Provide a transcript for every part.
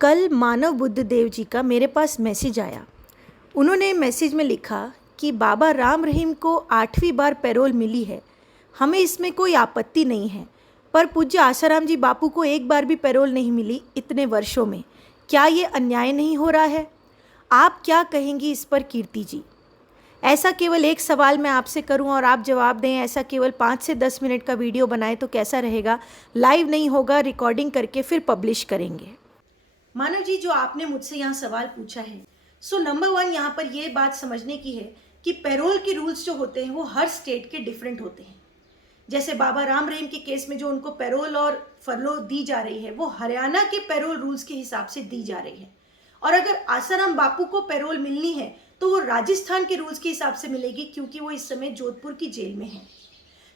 कल मानव बुद्ध देव जी का मेरे पास मैसेज आया। उन्होंने मैसेज में लिखा कि बाबा राम रहीम को 8वीं बार पैरोल मिली है, हमें इसमें कोई आपत्ति नहीं है, पर पूज्य आसाराम जी बापू को एक बार भी पैरोल नहीं मिली इतने वर्षों में। क्या ये अन्याय नहीं हो रहा है? आप क्या कहेंगी इस पर कीर्ति जी? ऐसा केवल एक सवाल मैं आपसे करूं और आप जवाब दें। ऐसा केवल 5 से 10 मिनट का वीडियो बनाए तो कैसा रहेगा? लाइव नहीं होगा, रिकॉर्डिंग करके फिर पब्लिश करेंगे। मानव जी, जो आपने मुझसे यहाँ सवाल पूछा है, सो नंबर 1 यहाँ पर ये बात समझने की है कि पैरोल के रूल्स जो होते हैं वो हर स्टेट के डिफरेंट होते हैं। जैसे बाबा राम रहीम के केस में जो उनको पैरोल और फरलो दी जा रही है वो हरियाणा के पैरोल रूल्स के हिसाब से दी जा रही है, और अगर आसाराम बापू को पैरोल मिलनी है तो वो राजस्थान के रूल्स के हिसाब से मिलेगी, क्योंकि वो इस समय जोधपुर की जेल में है।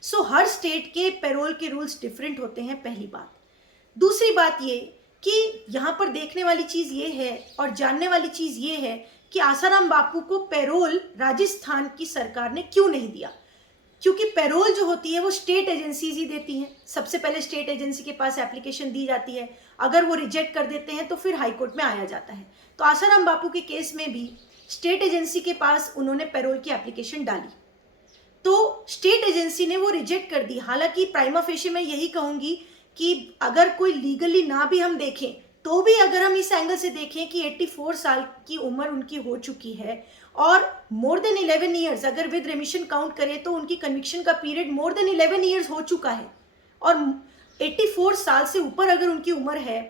सो हर स्टेट के पैरोल के रूल्स डिफरेंट होते हैं, पहली बात। दूसरी बात ये कि यहाँ पर देखने वाली चीज़ ये है और जानने वाली चीज़ ये है कि आसाराम बापू को पैरोल राजस्थान की सरकार ने क्यों नहीं दिया। क्योंकि पैरोल जो होती है वो स्टेट एजेंसीज ही देती हैं। सबसे पहले स्टेट एजेंसी के पास एप्लीकेशन दी जाती है, अगर वो रिजेक्ट कर देते हैं तो फिर हाई कोर्ट में आया जाता है। तो आसाराम बापू के केस में भी स्टेट एजेंसी के पास उन्होंने पैरोल की एप्लीकेशन डाली, तो स्टेट एजेंसी ने वो रिजेक्ट कर दी। हालांकि प्राइमा फेशी मैं यही कहूँगी कि अगर कोई लीगली ना भी हम देखें तो भी अगर हम इस एंगल से देखें कि 84 साल की उम्र उनकी हो चुकी है और मोर देन 11 ईयर्स अगर विद रेमिशन काउंट करें तो उनकी कन्विक्शन का पीरियड मोर देन 11 ईयर्स हो चुका है, और 84 साल से ऊपर अगर उनकी उम्र है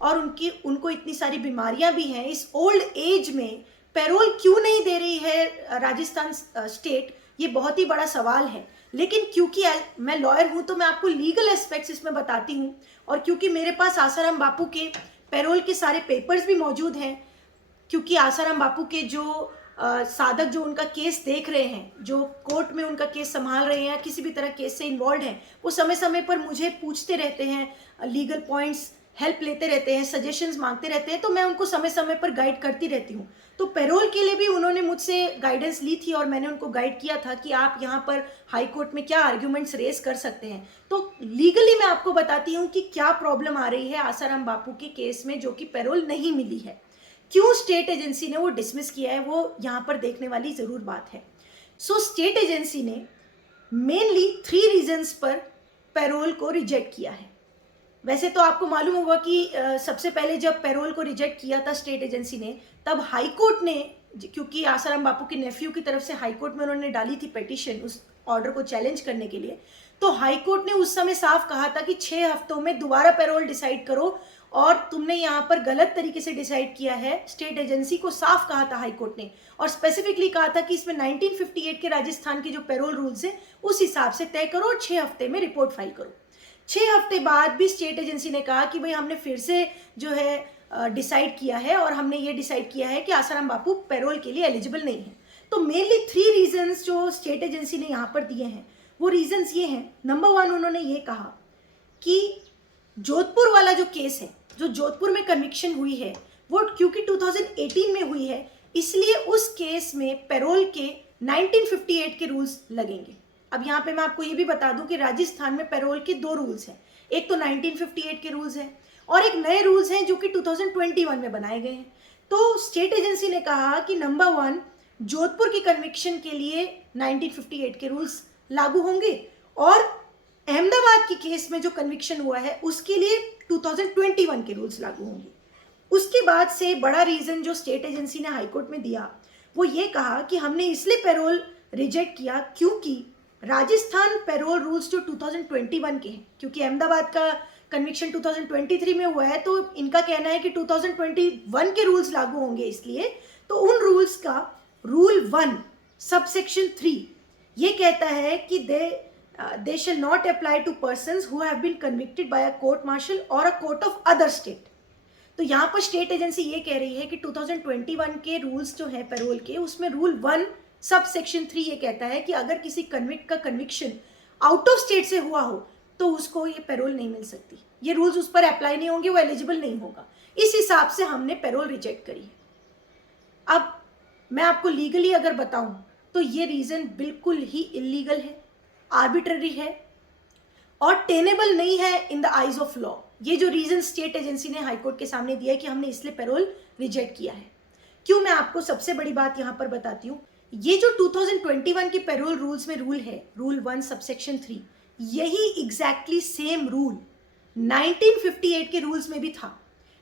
और उनको इतनी सारी बीमारियां भी हैं, इस ओल्ड एज में पैरोल क्यों नहीं दे रही है राजस्थान स्टेट, ये बहुत ही बड़ा सवाल है। लेकिन क्योंकि मैं लॉयर हूँ तो मैं आपको लीगल एस्पेक्ट्स इसमें बताती हूँ, और क्योंकि मेरे पास आसाराम बापू के पैरोल के सारे पेपर्स भी मौजूद हैं, क्योंकि आसाराम बापू के जो साधक जो उनका केस देख रहे हैं, जो कोर्ट में उनका केस संभाल रहे हैं, किसी भी तरह केस से इन्वॉल्व हैं, वो समय समय पर मुझे पूछते रहते हैं, लीगल पॉइंट्स हेल्प लेते रहते हैं, सजेशंस मांगते रहते हैं, तो मैं उनको समय समय पर गाइड करती रहती हूँ। तो पैरोल के लिए भी उन्होंने मुझसे गाइडेंस ली थी और मैंने उनको गाइड किया था कि आप यहाँ पर हाई कोर्ट में क्या आर्ग्यूमेंट्स रेज कर सकते हैं। तो लीगली मैं आपको बताती हूँ कि क्या प्रॉब्लम आ रही है आसाराम बापू के केस में, जो कि पैरोल नहीं मिली है। क्यों स्टेट एजेंसी ने वो डिसमिस किया है, वो यहाँ पर देखने वाली ज़रूर बात है। सो स्टेट एजेंसी ने मेनली 3 रीजन्स पर पैरोल को रिजेक्ट किया है। वैसे तो आपको मालूम होगा कि सबसे पहले जब पैरोल को रिजेक्ट किया था स्टेट एजेंसी ने, तब हाई कोर्ट ने, क्योंकि आसाराम बापू के नेफ्यू की तरफ से हाई कोर्ट में उन्होंने डाली थी पिटीशन उस ऑर्डर को चैलेंज करने के लिए, तो हाई कोर्ट ने उस समय साफ कहा था कि 6 हफ्तों में दोबारा पैरोल डिसाइड करो, और तुमने यहाँ पर गलत तरीके से डिसाइड किया है। स्टेट एजेंसी को साफ कहा था हाई कोर्ट ने, और स्पेसिफिकली कहा था कि इसमें 1958 के राजस्थान के जो पैरोल रूल्स है उस हिसाब से तय करो और 6 हफ्ते में रिपोर्ट फाइल करो। 6 हफ्ते बाद भी स्टेट एजेंसी ने कहा कि भाई हमने फिर से जो है डिसाइड किया है, और हमने ये डिसाइड किया है कि आसाराम बापू पैरोल के लिए एलिजिबल नहीं है। तो मेनली 3 रीजंस जो स्टेट एजेंसी ने यहाँ पर दिए हैं, वो रीजंस ये हैं। नंबर 1, उन्होंने ये कहा कि जोधपुर वाला जो केस है, जो जोधपुर में कन्विक्शन हुई है, वो क्योंकि 2018 में हुई है, इसलिए उस केस में पैरोल के 1958 के रूल्स लगेंगे। अब यहाँ पे मैं आपको ये भी बता दूं कि राजस्थान में पैरोल के 2 रूल्स हैं, एक तो 1958 के रूल्स हैं और एक नए रूल्स हैं जो कि 2021 में बनाए गए हैं। तो स्टेट एजेंसी ने कहा कि नंबर 1, जोधपुर की कन्विक्शन के लिए 1958 के रूल्स लागू होंगे, और अहमदाबाद की केस में जो कन्विक्शन हुआ है उसके लिए 2021 के रूल्स लागू होंगे। उसके बाद से बड़ा रीजन जो स्टेट एजेंसी ने हाईकोर्ट में दिया, वो ये कहा कि हमने इसलिए पैरोल रिजेक्ट किया क्योंकि राजस्थान पैरोल रूल्स जो 2021 के हैं, क्योंकि अहमदाबाद का कन्विक्शन 2023 में हुआ है, तो इनका कहना है कि 2021 के रूल्स लागू होंगे, इसलिए तो उन रूल्स का रूल 1 सबसेक्शन 3 ये कहता है कि they shall not apply to persons who have been convicted by a court martial or a court of other state। तो यहाँ पर स्टेट एजेंसी ये कह रही है कि 2021 के रूल्स जो है पैरोल के, उसमें रूल 1 सब सेक्शन 3 ये कहता है कि अगर किसी कन्विक्ट का कन्विक्शन आउट ऑफ स्टेट से हुआ हो तो उसको ये पैरोल नहीं मिल सकती, ये रूल्स उस पर अप्लाई नहीं होंगे, वो एलिजिबल नहीं होगा। इस हिसाब से हमने पैरोल रिजेक्ट करी है। अब मैं आपको लीगली अगर बताऊं तो ये रीजन बिल्कुल ही इलीगल है, आर्बिट्ररी है और टेनेबल नहीं है in the eyes of law. ये जो रीजन स्टेट एजेंसी ने हाई कोर्ट के सामने दिया है कि हमने इसलिए पैरोल रिजेक्ट किया है। क्यों, मैं आपको सबसे बड़ी बात यहाँ पर बताती हूँ। ये जो 2021 के पैरोल रूल्स में रूल है, रूल 1 सबसेक्शन 3, यही एग्जैक्टली सेम रूल 1958 के रूल्स में भी था।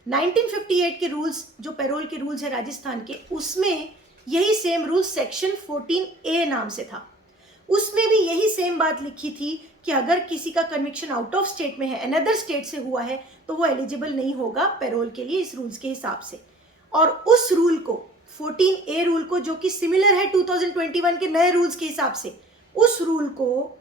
1958 के रूल्स जो पैरोल के रूल्स है राजस्थान के, उसमें यही सेम रूल सेक्शन 14A नाम से था। उसमें भी यही सेम बात लिखी थी कि अगर किसी का कन्विक्शन आउट ऑफ स्टेट में है, अनदर स्टेट से हुआ है, तो वो एलिजिबल नहीं होगा पैरोल के लिए इस रूल्स के हिसाब से। और उस रूल को, 14A रूल को, जो कि सिमिलर है 2021 के नए रूल्स के हिसाब से, उस रूल को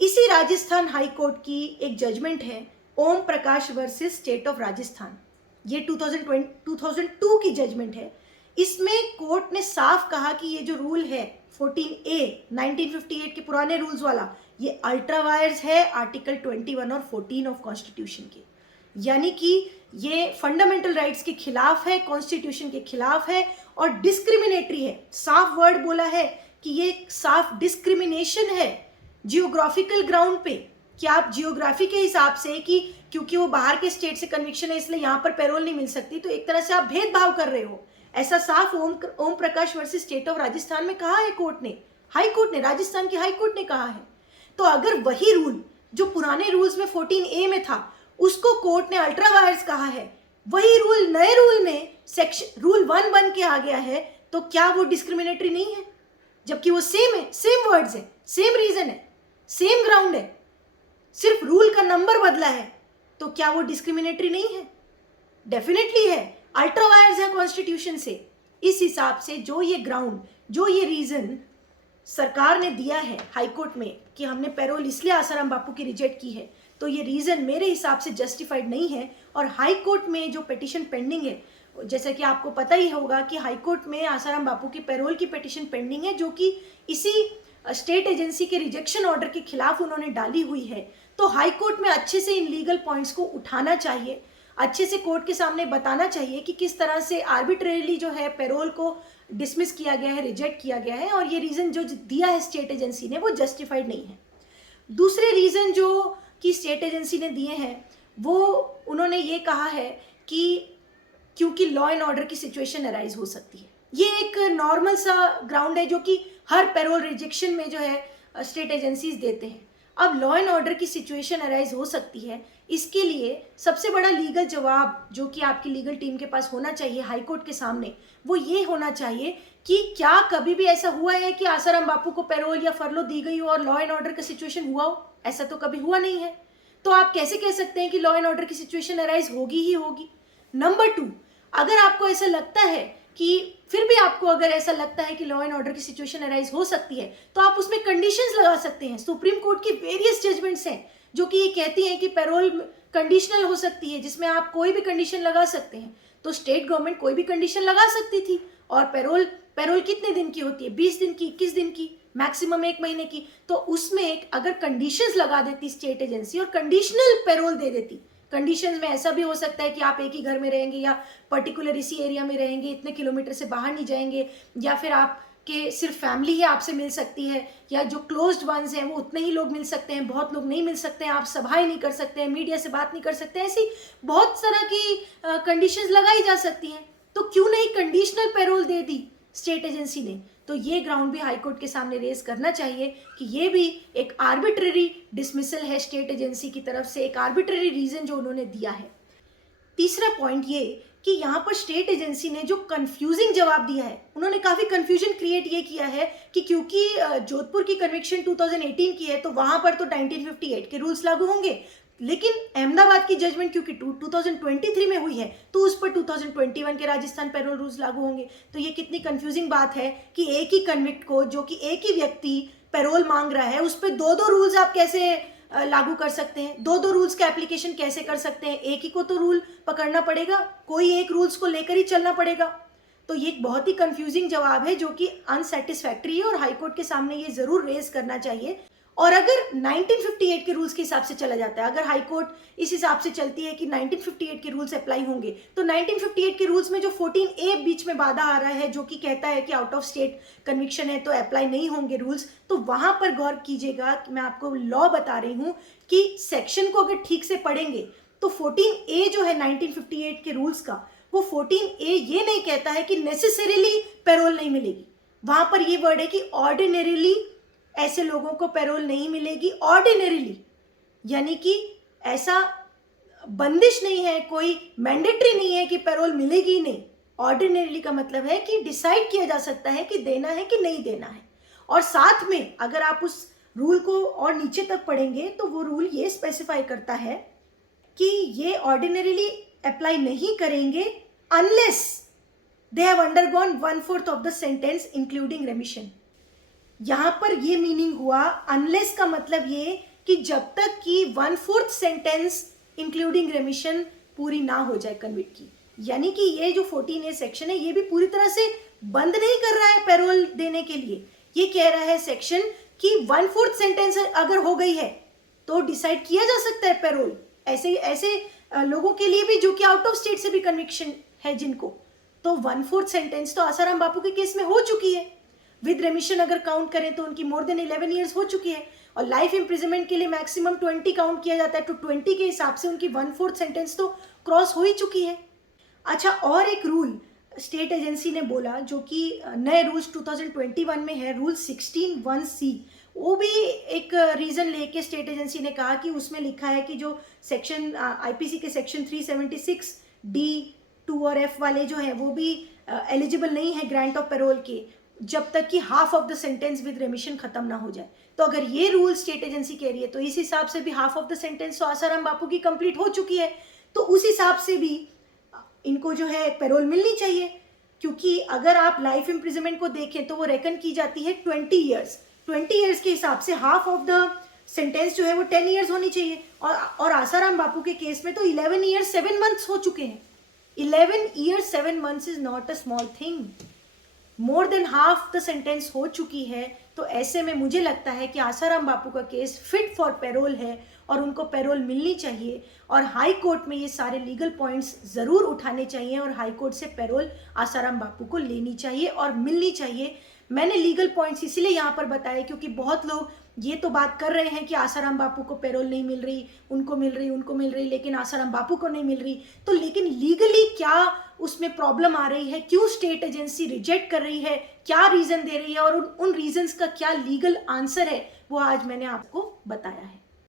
इसी राजस्थान हाई कोर्ट की एक जजमेंट है, Om Prakash versus state of Rajasthan, ये 2002 की जजमेंट है। इसमें कोर्ट ने साफ कहा कि ये जो रूल है 14A 1958 के पुराने रूल्स वाला, ये अल्ट्रा वायर्स है आर्टिकल 21 और 14 ऑफ कॉन्स्टिट्यूशन के, यानी कि ये फंडामेंटल राइट्स के खिलाफ है, कॉन्स्टिट्यूशन के खिलाफ है और डिस्क्रिमिनेटरी है। साफ वर्ड बोला है कि ये साफ डिस्क्रिमिनेशन है जियोग्राफिकल ग्राउंड पे, कि आप जियोग्राफी के हिसाब से कि क्योंकि वो बाहर के स्टेट से कन्विक्शन है इसलिए यहाँ पर पैरोल नहीं मिल सकती, तो एक तरह से आप भेदभाव कर रहे हो। ऐसा साफ Om Prakash versus state of Rajasthan में कहा है कोर्ट ने, हाई कोर्ट ने, राजस्थान की हाई कोर्ट ने कहा है। तो अगर वही रूल जो पुराने रूल्स में 14A में था, उसको कोर्ट ने अल्ट्रा वायर्स कहा है, वही रूल नए रूल में सेक्शन रूल 1 बन के आ गया है, तो क्या वो डिस्क्रिमिनेटरी नहीं है? जबकि वो सेम है, सेम वर्ड्स है, सेम रीजन है, सेम ग्राउंड है, सिर्फ रूल का नंबर बदला है, तो क्या वो डिस्क्रिमिनेटरी नहीं है? डेफिनेटली है, अल्ट्रा वायर्स है कॉन्स्टिट्यूशन से। इस हिसाब से जो ये ग्राउंड, जो ये रीजन सरकार ने दिया है हाई कोर्ट में कि हमने पैरोल इसलिए आसाराम बापू की रिजेक्ट की है, तो ये रीजन मेरे हिसाब से जस्टिफाइड नहीं है। और हाई कोर्ट में जो पिटिशन पेंडिंग है, जैसा कि आपको पता ही होगा कि हाई कोर्ट में आसाराम बापू की पैरोल की पिटिशन पेंडिंग है, जो कि इसी स्टेट एजेंसी के रिजेक्शन ऑर्डर के खिलाफ उन्होंने डाली हुई है। तो हाई कोर्ट में अच्छे से इन लीगल पॉइंट्स को उठाना चाहिए, अच्छे से कोर्ट के सामने बताना चाहिए कि किस तरह से आर्बिट्रेरली जो है पैरोल को डिसमिस किया गया है, रिजेक्ट किया गया है, और ये रीज़न जो दिया है स्टेट एजेंसी ने वो जस्टिफाइड नहीं है। दूसरे रीज़न जो कि स्टेट एजेंसी ने दिए हैं, वो उन्होंने ये कहा है कि क्योंकि लॉ एंड ऑर्डर की सिचुएशन अराइज हो सकती है। ये एक नॉर्मल सा ग्राउंड है जो कि हर पैरोल रिजेक्शन में जो है स्टेट एजेंसीज देते हैं। अब लॉ एंड ऑर्डर की सिचुएशन अराइज हो सकती है, इसके लिए सबसे बड़ा लीगल जवाब जो कि आपकी लीगल टीम के पास होना चाहिए हाई कोर्ट के सामने, वो ये होना चाहिए कि क्या कभी भी ऐसा हुआ है कि आसाराम बापू को पैरोल या फरलो दी गई हो और लॉ एंड ऑर्डर का सिचुएशन हुआ हो? ऐसा तो कभी हुआ नहीं है। तो आप कैसे कह सकते हैं कि लॉ एंड ऑर्डर की सिचुएशन अराइज होगी ही होगी? नंबर 2, अगर आपको ऐसा लगता है कि फिर भी आपको अगर ऐसा लगता है कि लॉ एंड ऑर्डर की सिचुएशन अराइज हो सकती है, तो आप उसमें कंडीशंस लगा सकते हैं। सुप्रीम कोर्ट की वेरियस जजमेंट्स हैं जो कि ये कहती हैं कि पैरोल कंडीशनल हो सकती है, जिसमें आप कोई भी कंडीशन लगा सकते हैं। तो स्टेट गवर्नमेंट कोई भी कंडीशन लगा सकती थी, और पैरोल कितने दिन की होती है? 20 दिन की, 21 दिन की, मैक्सिमम 1 महीने की। तो उसमें अगर कंडीशंस लगा देती स्टेट एजेंसी और कंडीशनल पैरोल दे देती, कंडीशंस में ऐसा भी हो सकता है कि आप एक ही घर में रहेंगे या पर्टिकुलर इसी एरिया में रहेंगे, इतने किलोमीटर से बाहर नहीं जाएंगे, या फिर आपके सिर्फ फैमिली ही आपसे मिल सकती है, या जो क्लोज्ड वंस हैं वो उतने ही लोग मिल सकते हैं, बहुत लोग नहीं मिल सकते हैं, आप सभाएं नहीं कर सकते हैं, मीडिया से बात नहीं कर सकते हैं, ऐसी बहुत तरह की कंडीशंस लगाई जा सकती हैं। तो क्यों नहीं कंडीशनल पैरोल दे दी स्टेट एजेंसी ने? तो ये ग्राउंड भी हाई कोर्ट के सामने रेज करना चाहिए कि ये भी एक आर्बिट्ररी डिसमिसल है स्टेट एजेंसी की तरफ से, एक आर्बिट्ररी रीजन जो उन्होंने दिया है। तीसरा पॉइंट ये कि यहाँ पर स्टेट एजेंसी ने जो कंफ्यूजिंग जवाब दिया है, उन्होंने काफ़ी कंफ्यूजन क्रिएट ये किया है कि क्योंकि जोधपुर की कन्विक्शन 2018 की है तो वहाँ पर तो 1958 के रूल्स लागू होंगे, लेकिन अहमदाबाद की जजमेंट क्योंकि 2023 में हुई है तो उस पर 2021 के राजस्थान पैरोल रूल्स लागू होंगे। तो ये कितनी कंफ्यूजिंग बात है कि एक ही कन्विक्ट को, जो कि एक ही व्यक्ति पैरोल मांग रहा है, उस पर 2-2 रूल्स आप कैसे लागू कर सकते हैं? 2-2 रूल्स का एप्लीकेशन कैसे कर सकते हैं? एक ही को तो रूल पकड़ना पड़ेगा, कोई एक रूल्स को लेकर ही चलना पड़ेगा। तो ये एक बहुत ही कंफ्यूजिंग जवाब है जो कि अनसेटिस्फैक्ट्री है और हाईकोर्ट के सामने ये जरूर रेज करना चाहिए। और अगर 1958 के रूल्स के हिसाब से चला जाता है, अगर हाई कोर्ट इस हिसाब से चलती है कि 1958 के रूल्स अप्लाई होंगे, तो 1958 के रूल्स में जो 14A बीच में बाधा आ रहा है जो कि कहता है कि आउट ऑफ स्टेट कन्विक्शन है तो अप्लाई नहीं होंगे रूल्स, तो वहां पर गौर कीजिएगा कि मैं आपको लॉ बता रही हूं कि सेक्शन को अगर ठीक से पढ़ेंगे तो 14A जो है 1958 के रूल्स का, वो 14A ये नहीं कहता है कि नेसेसरीली पैरोल नहीं मिलेगी। वहां पर ये वर्ड है कि ऑर्डिनरीली ऐसे लोगों को पैरोल नहीं मिलेगी। ऑर्डिनरीली यानी कि ऐसा बंदिश नहीं है, कोई मैंडेटरी नहीं है कि पैरोल मिलेगी ही नहीं। ऑर्डिनरीली का मतलब है कि डिसाइड किया जा सकता है कि देना है कि नहीं देना है। और साथ में अगर आप उस रूल को और नीचे तक पढ़ेंगे तो वो रूल ये स्पेसिफाई करता है कि ये ऑर्डिनरीली अप्लाई नहीं करेंगे unless they have undergone 1/4 of the sentence including रेमिशन। यहां पर ये मीनिंग हुआ, अनलेस का मतलब ये कि जब तक कि 1/4 सेंटेंस इंक्लूडिंग रेमिशन पूरी ना हो जाए कन्विक्ट की। यानी कि ये जो 14A सेक्शन है ये भी पूरी तरह से बंद नहीं कर रहा है पैरोल देने के लिए। ये कह रहा है सेक्शन कि 1/4 सेंटेंस अगर हो गई है तो डिसाइड किया जा सकता है पैरोल। ऐसे लोगों के लिए भी जो कि आउट ऑफ स्टेट से भी कन्विक्शन है जिनको, तो 1/4 सेंटेंस तो आसाराम बापू के केस में हो चुकी है। विद रेमिशन अगर काउंट करें तो उनकी मोर देन 11 ईयर्स हो चुकी है। और लाइफ इम्प्रिजनमेंट के लिए मैक्सिमम 20 काउंट किया जाता है, तो 20 के हिसाब से उनकी 1/4 सेंटेंस तो क्रॉस हो ही चुकी है। अच्छा, और एक रूल स्टेट एजेंसी ने बोला जो कि नए रूल्स 2021 में है, रूल 16(1)(c। वो भी एक रीज़न लेके स्टेट एजेंसी ने कहा कि उसमें लिखा है कि जो सेक्शन आईपीसी के सेक्शन 376D(2) और F वाले जो हैं वो भी एलिजिबल नहीं है ग्रांट ऑफ पैरोल के, जब तक कि half of the sentence with रेमिशन खत्म ना हो जाए। तो अगर ये रूल स्टेट एजेंसी कह रही है तो इस हिसाब से भी हाफ ऑफ द सेंटेंस तो आसाराम बापू की कंप्लीट हो चुकी है, तो उस हिसाब से भी इनको जो है पैरोल मिलनी चाहिए। क्योंकि अगर आप लाइफ इम्प्रिजनमेंट को देखें तो वो रेकन की जाती है 20 ईयर्स। 20 ईयर्स के हिसाब से हाफ ऑफ द सेंटेंस जो है वो 10 ईयर्स होनी चाहिए। और आसाराम बापू के केस में तो 11 ईयर्स 7 मंथ्स हो चुके हैं। 11 years 7 months is not a small thing. More than half the sentence हो चुकी है, तो ऐसे में मुझे लगता है कि आसाराम बापू का केस फिट फॉर पैरोल है और उनको पैरोल मिलनी चाहिए। और हाई कोर्ट में ये सारे लीगल पॉइंट्स ज़रूर उठाने चाहिए और हाई कोर्ट से पैरोल आसाराम बापू को लेनी चाहिए और मिलनी चाहिए। मैंने लीगल पॉइंट्स इसलिए यहाँ पर बताए क्योंकि बहुत लोग ये तो बात कर रहे हैं कि आसाराम बापू को पैरोल नहीं मिल रही, उनको मिल रही, लेकिन आसाराम बापू को नहीं मिल रही। तो लेकिन लीगली क्या उसमें प्रॉब्लम आ रही है, क्यों स्टेट एजेंसी रिजेक्ट कर रही है, क्या रीज़न दे रही है और उन रीजंस का क्या लीगल आंसर है, वो आज मैंने आपको बताया है।